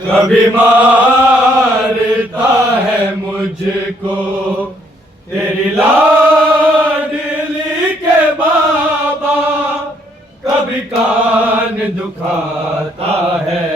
कभी मारता है मुझको तेरी लाडली के बाबा, कभी कान दुखाता है।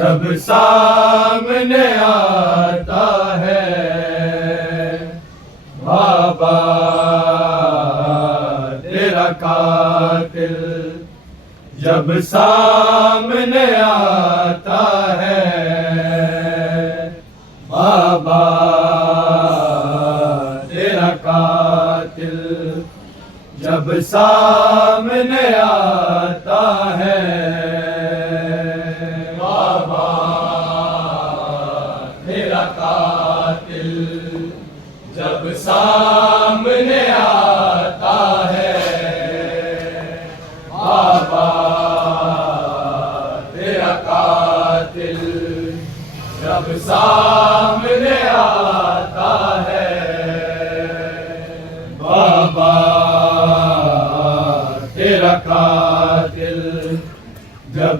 जब सामने आता है बाबा तेरा कातिल, जब सामने आता है बाबा तेरा कातिल, जब सामने आता है जब सामने आता है बाबा तेरा कातिल, जब सामने आता है बाबा तेरा कातिल, जब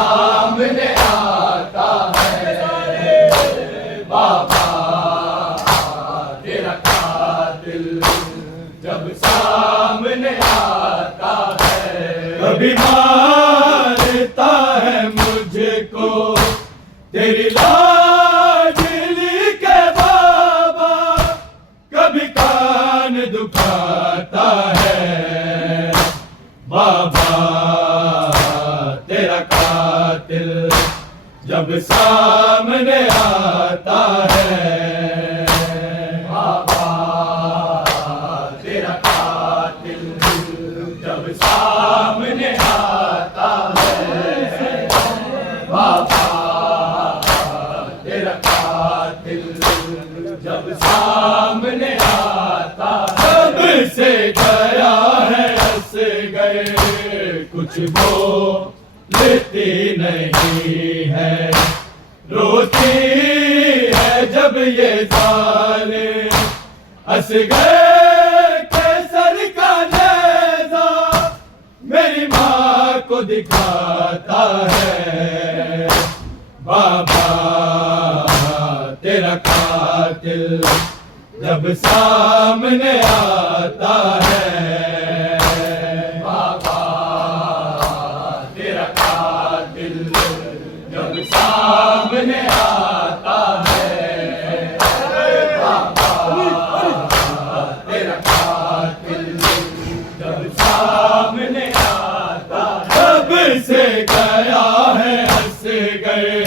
सामने आता है बाबा तेरा कातिल जब सामने आता है। कभी मारता है मुझको तेरी लाडली के बाबा, कभी कान दुखाता है बाबा तेरा कातिल जब सामने आता है। बाबा तेरा कातिल जब सामने आता है। बाबा तेरा कातिल जब सामने आता है। जब से गया है हंस गए कुछ बोलती नहीं है, रोती है जब ये जालिम हंस गए केसर का नेज़ा मेरी माँ को दिखाता है। बाबा तेरा कातिल जब सामने आता है। बाबा तेरा कातिल जब सामने आता है। बाबा तेरा कातिल जब सामने आता है। जब से गया है हंस गए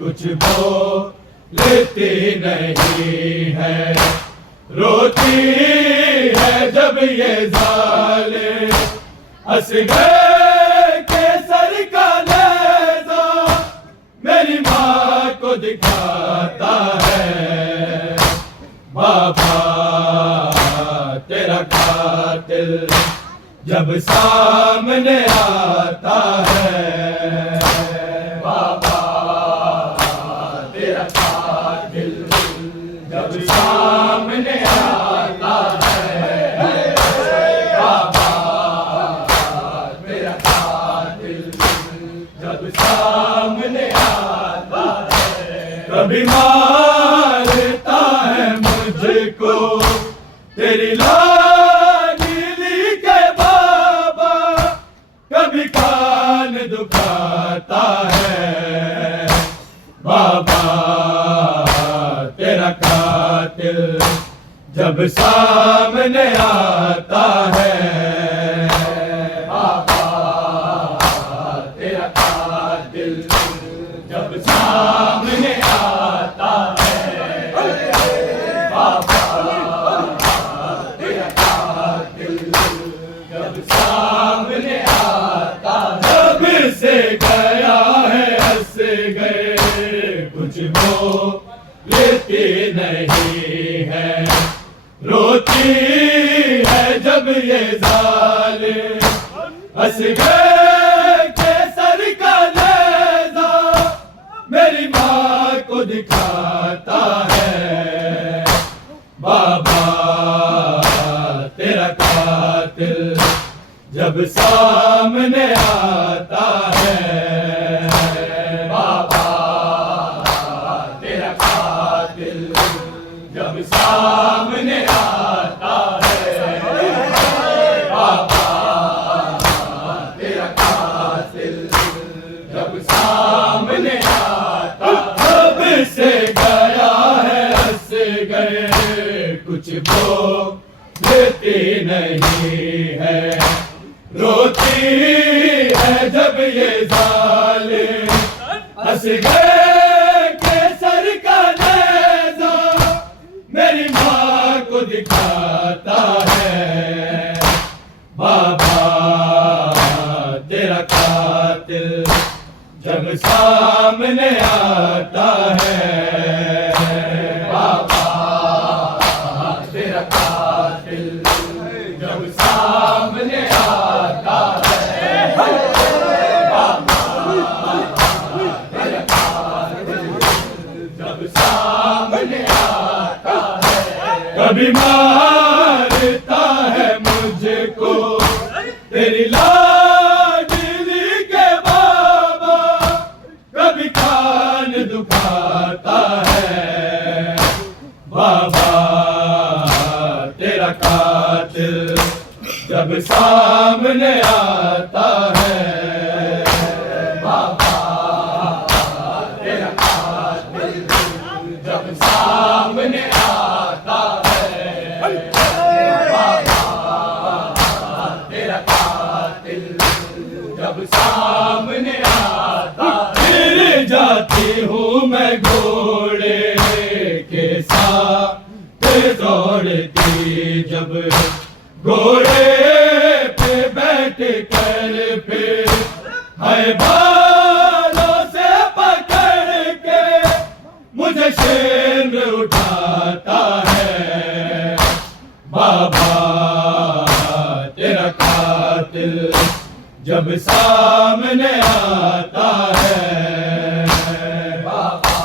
कुछ बोलती नहीं है, रोती है जब ये जालिम हंस गए केसर का नेज़ा मेरी माँ को दिखाता है। बाबा तेरा कातिल जब सामने आता है। बाबा तेरा कातिल जब सामने आता है। बाबा तेरा कातिल जब सामने आता है। कभी मारता है मुझको तेरी लाडली के बाबा, कभी कान दुखाता है। बाबा तेरा कातिल जब सामने आता है। बाबा तेरा कातिल जब सामने आता है। बाबा तेरा कातिल जब सामने आता है। जब से गया है हंस गए कुछ बोलती नहीं है, रोती है जब ये जालिम हंस गए केसर का नेज़ा मेरी माँ को दिखाता है। बाबा तेरा कातिल जब सामने आता है। बाबा तेरा कातिल जब सामने आता है। बाबा तेरा कातिल जब सामने आता है। जब से गया है हंस गए कुछ बोलती नहीं है, रोती है जब ये जालिम हंस गए केसर का नेज़ा मेरी माँ को दिखाता है। बाबा तेरा कातिल जब सामने आता है। बाबा तेरा कातिल जब सामने आता है। बाबा तेरा कातिल जब सामने आता है। कभी मारता है मुझको तेरी लाडली के बाबा, सामने आता है बाबा तेरा कातिल जब सामने आता है बाबा तेरा कातिल जब सामने आता है। गिर जाती हूँ मैं घोड़े के साथ दौड़ती जब घोड़े पे बैठ कर फिर है बालों से पकड़ के मुझे शेर उठाता है बाबा तेरा कातिल जब सामने आता है बाबा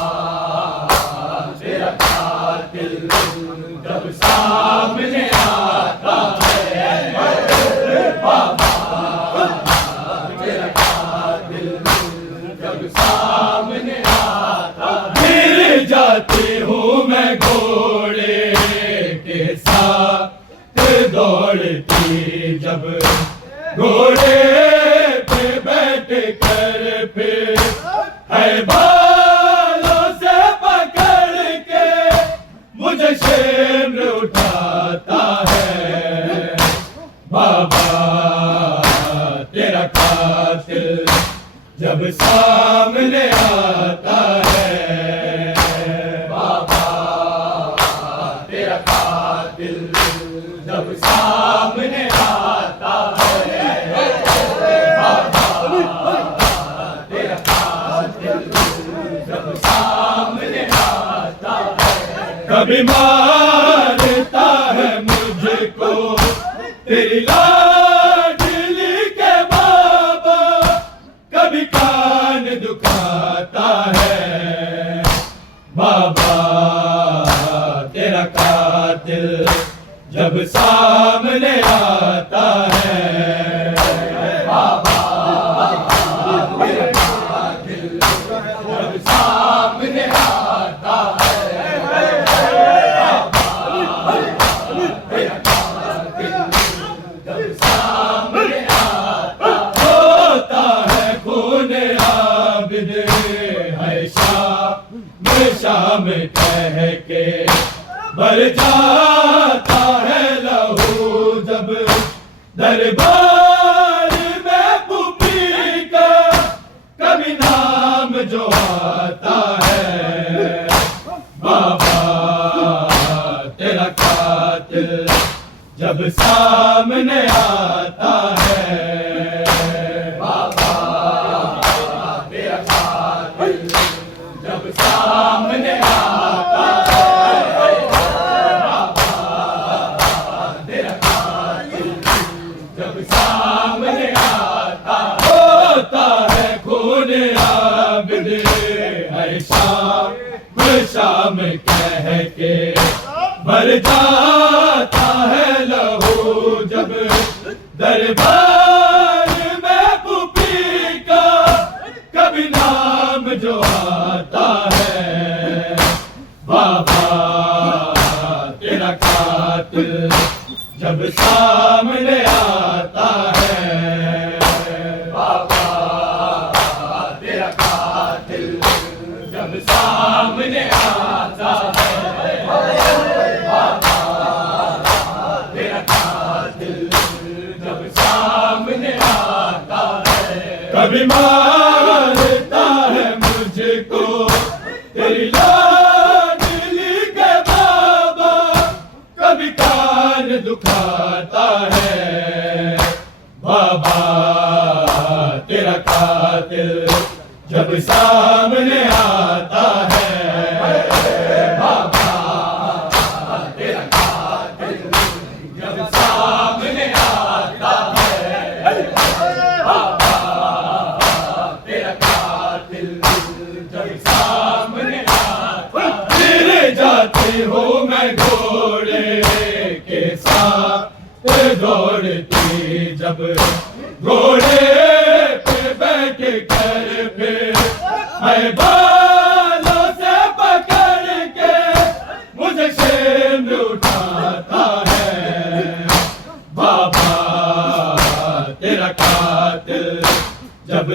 तेरा कातिल जब सामने आता है बाबा तेरा कातिल जब सामने आता है। गिर जाती हूँ मैं घोड़े के साथ दौड़ती जब घोड़े पे बैठ कर फिर है बालों से पकड़ के मुझे शेर उठाता है बाबा तेरा कातिल जब सामने आता है बाबा तेरा कातिल जब सामने आता है बाबा तेरा कातिल जब सामने आता है। कभी मारता है मुझको तेरी लाडली के बाबा कभी कान दुखाता है बाबा तेरा कातिल जब सामने आता है बाबा तेरा कातिल जब सामने आता है बाबा तेरा कातिल जब सामने आता होता है खून आबिद है शाम कह के भर जाता है लहू जब दरबार में पुपी का कभी नाम जो आता है बाबा तेरा कातिल जब सामने आता है बाबा तेरा कातिल जब सामने आता है जब सामने आता होता है खून आबिद है शाम कह के भर जाता है लहू जब दरबार में पुपी का कभी नाम जो आता है बाबा तेरा कातिल जब सामने आता है बाबा तेरा कातिल जब सामने आता है बाबा तेरा कातिल जब सामने आता है। कभी मारता है मुझको तेरी लाडली के बाबा कभी कान दुखाता है बाबा तेरा कातिल जब सामने आता है बाबा तेरा कातिल जब सामने आता है बाबा तेरा कातिल जब सामने आता है। गिर जाती हूँ मैं घोड़े के साथ दौड़ती जब घोड़े पे बैठ कर फिर है बालों से पकड़ के मुझे शेर उठाता है बाबा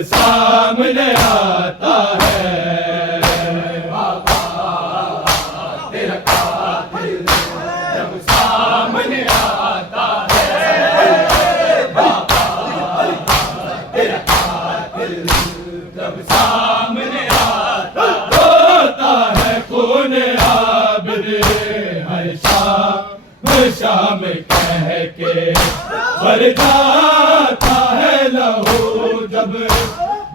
सामने आता है। बाबा तेरा कातिल जब सामने आता है, बाबा तेरा कातिल जब सामने आता है, रोता है खून आबिद हर शाम कह के, भर जाता है लहू जब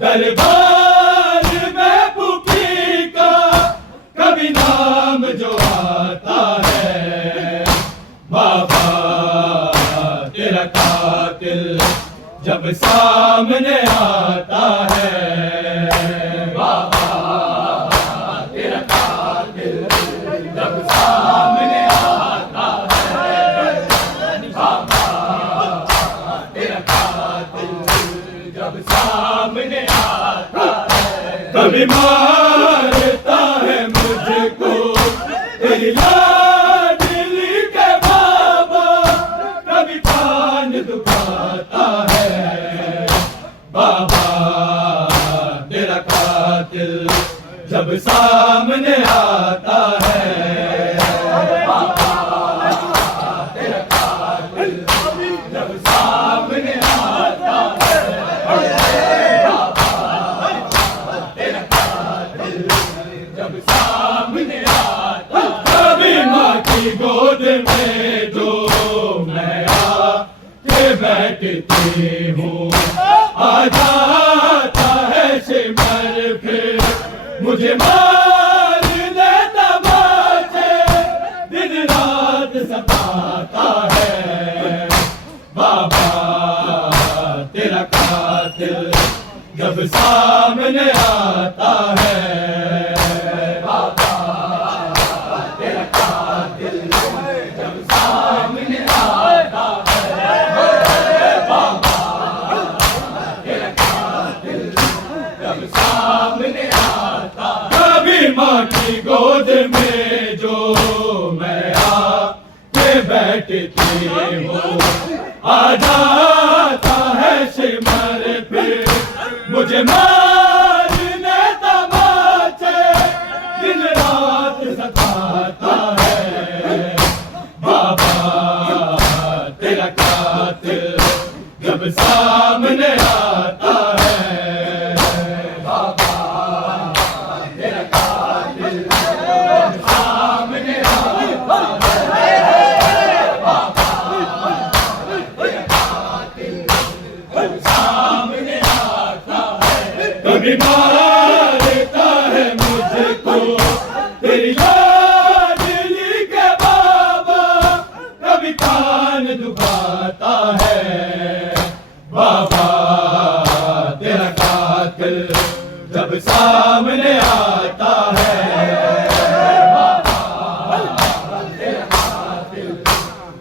दरबार में पुकी का, कभी नाम जो आता है, बाबा तेरा कातिल जब सामने आता है, बाबा तेरा कातिल जब सामने आता है, बाबा तेरा कातिल जब सामने आता है, कभी मारता है मुझको तेरी लाडली के बाबा, कभी कान दुखाता है, बाबा तेरा कातिल जब सामने आता है, बाबा तेरा कातिल जब सामने आता है, बाबा तेरा कातिल जब सामने आता है, कभी माँ की गोद में जो मैं आके बैठती हूँ, आ जाता है सिमर फिर मुझे मार देता बाजे, दिन रात सताता है, बाबा तेरा कातिल जब सामने आता है, बाबा तेरा कातिल जब सामने आता है, बाबा तेरा कातिल जब सामने आता है, कभी माँ की गोद में जो मैं आके बैठती हूँ, आ जाता है सिमर फिर मुझे मारने तमाचे, दिन रात सताता है, बाबा तेरा कातिल जब सामने आता है, बाबा तेरा कातिल जब सामने आता है, बाबा तेरा कातिल जब सामने आता है, कभी मारता है मुझको तेरी लाडली के बाबा, कभी कान दुखाता है, बाबा तेरा कातिल जब सामने आता है, बाबा तेरा कातिल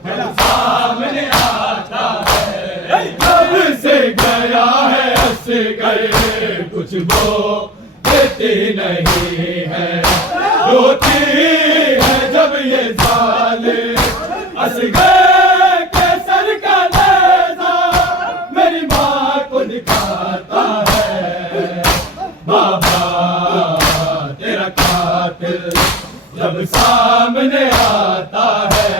जब सामने आता है, कब से गया है असगर कुछ वो देती नहीं है, रोती है जब ये जालिम असगर के सर का नेज़ा मेरी माँ को दिखाता है, बाबा तेरा कातिल जब सामने आता है,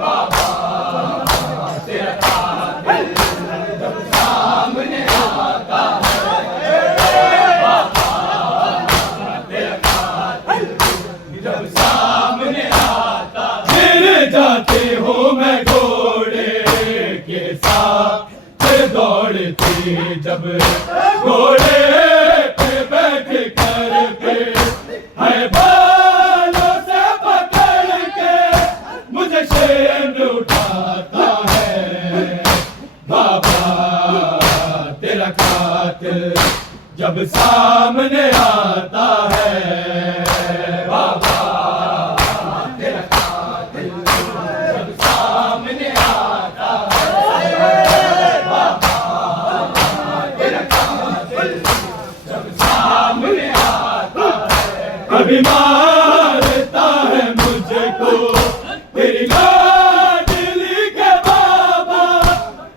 बाबा तेरा कातिल जब सामने आता है, बाबा तेरा कातिल जब सामने आता है, गिर जाती हूँ मैं घोड़े के साथ दौड़ती जब घोड़े पे बैठ कर के, है बालों से पकड़ के मुझे शेर उठाता है, बाबा तेरा कातिल जब सामने आता है, बाबा तेरा कातिल जब सामने आता है, बाबा तेरा कातिल जब सामने आता है, कभी मारता है मुझको तेरी लाडली के बाबा,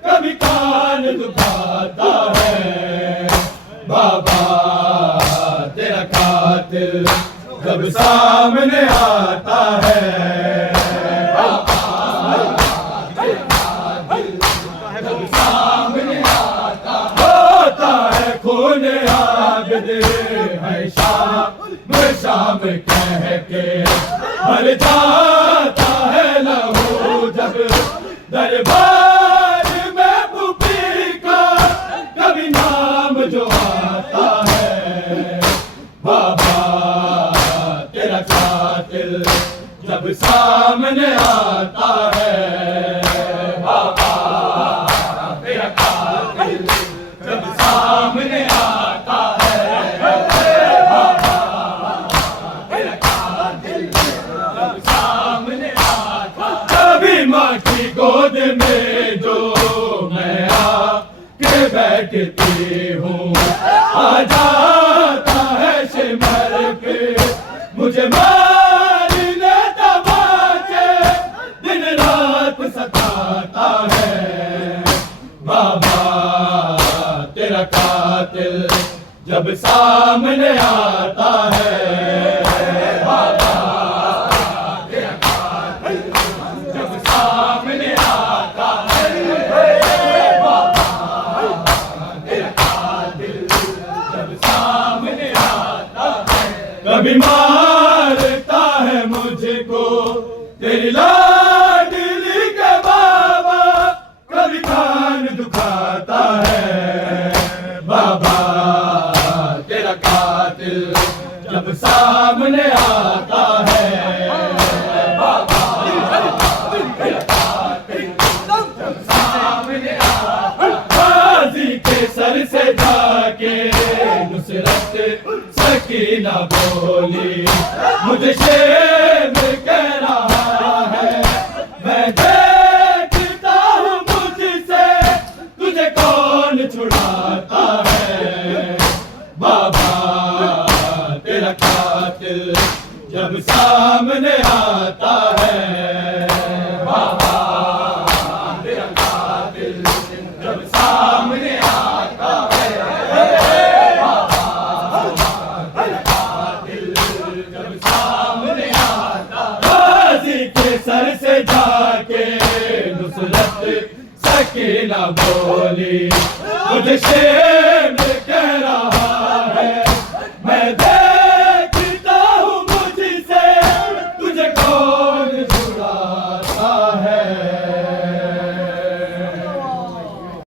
कभी कान दुखाता है, बाबा तेरा कातिल जब सामने आता है, बाबा जब सामने आता होता है खून आबिद है शाम कह के भर जाता है लहू जब दरबार में पुपी का कभी नाम जो आता है, बाबा तेरा कातिल जब सामने आता है, बाबा तेरा कातिल जब सामने आता है, बाबा तेरा कातिल जब सामने आता है। कभी माँ की गोद में जो मैं आके बैठती हूँ, आ जाता है सिमर के मुझे मारने दबाके दिन रात सताता है, बाबा तेरा कातिल जब सामने आता है, बाबा तेरा कातिल जब सामने आता है, बाबा तेरा कातिल जब सामने आता है। कभी मारता है मुझको तेरी लाडली के बाबा, कभी कान दुखाता है, बाबा तेरा कातिल जब सामने आता है, बाबा तेरा कातिल जब सामने आता है। गाजी के सर से जाके नुसरत सकीना बोली, मुझे शेर कह रहा है, मैं देखता हूँ मुझसे तुझे कौन छुड़ाता है, बाबा तेरा कातिल जब सामने आता है, बाबा तेरा कातिल जब सामने आता है, सर से जाके नुसरत सकीना बोली, मुझे शेर कह रहा है, मैं